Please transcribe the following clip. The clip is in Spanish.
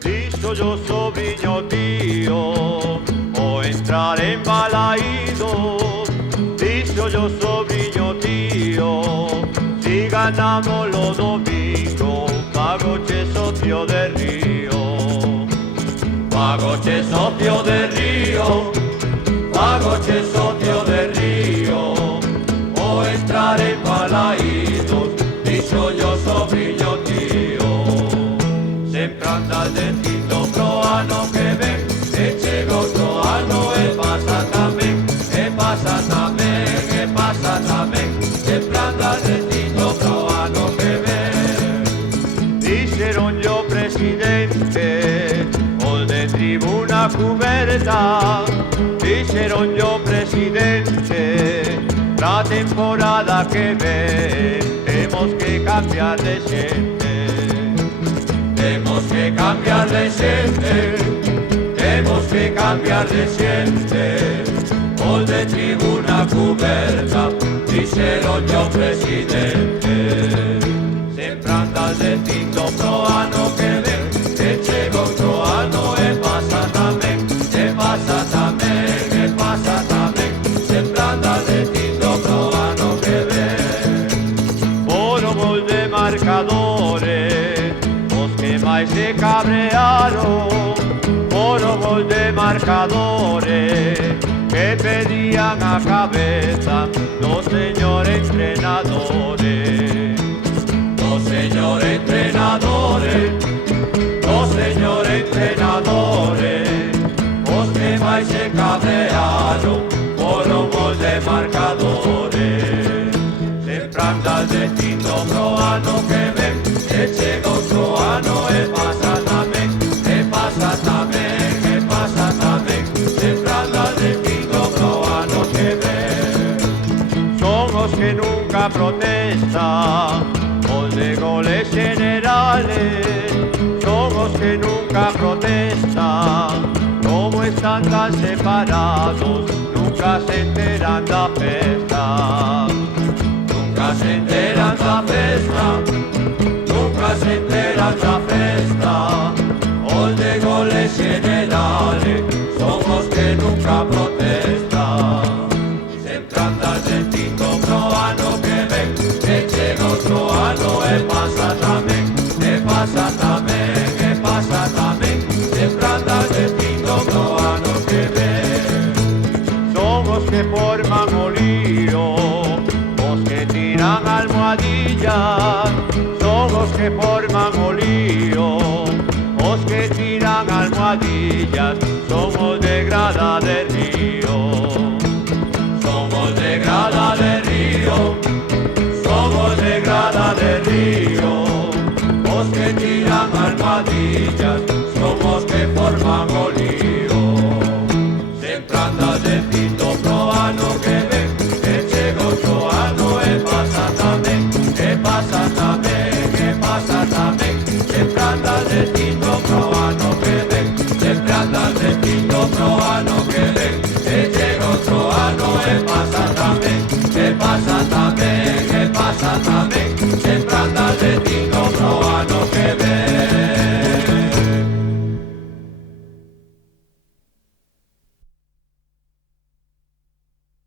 Disso io sovrigno Dio, o entrare in balaído. Disso io sovrigno Dio, si ganamos los domingos, pagoche socio del río. Pagoche socio del río, pagoche socio del río, o entrare in balaído. Disso io sovrigno Dio. Sempre anda dentro proano che ven, e chego proano e pasa tamén, e pasa tamén, e pasa tamén. Sempre anda dentro proano que ven. Dixeron yo presidente, o de tribuna cuberta. Dixeron yo presidente, la temporada que ven, temos que cambiar de xente. Temos que cambiar de xente, temos que cambiar de xente. Os de tribuna cuberta, dixeron yo presidente. Sempre andas dicindo pro ano que ven, que chega outro ano e pasa tamén, e pasa tamén, e pasa tamén. Sempre andas dicindo pro ano que ven. Foron os de marcadores, que máis se cabrearon, foron os de marcadores que pedían a cabeza dos señores entrenadores. Dos señores entrenadores, dos señores entrenadores, os que máis se cabrearon foron os de marcadores. Sempre andas dicindo pro ano que ven, que chega outro ano e pasa tamén, e pasa tamén, e pasa tamén. Sempre andas dicindo pro ano que ven. Son os que nunca protestan, os de goles generales. Son os que nunca protestan, como están tan separados, nunca se enteran da festa. Nunca se enteran da festa, nunca se enteran da festa. Os de goles generales son os que nunca protestan. Sempre andas dicindo pro ano que ven, que chega outro ano e pasa tamén, e pasa tamén, e pasa tamén. Sempre andas dicindo pro ano que ven. Son os que forman o lío, os que tiran almohadillas. Son os que forman o lío, os que tiran almohadillas. Somos de Grada de Río, somos de Grada de Río, somos de Grada de Río. Os que tiran almohadillas, somos que forman o lío. Sempre andas dicindo pro ano que ven, que chega outro ano e pasa tamén, e pasa tamén, e pasa tamén. Sempre andas dicindo pro ano que ven, sempre andas dicindo pro ano que ven, que chega outro ano e pasa tamén, e pasa tamén.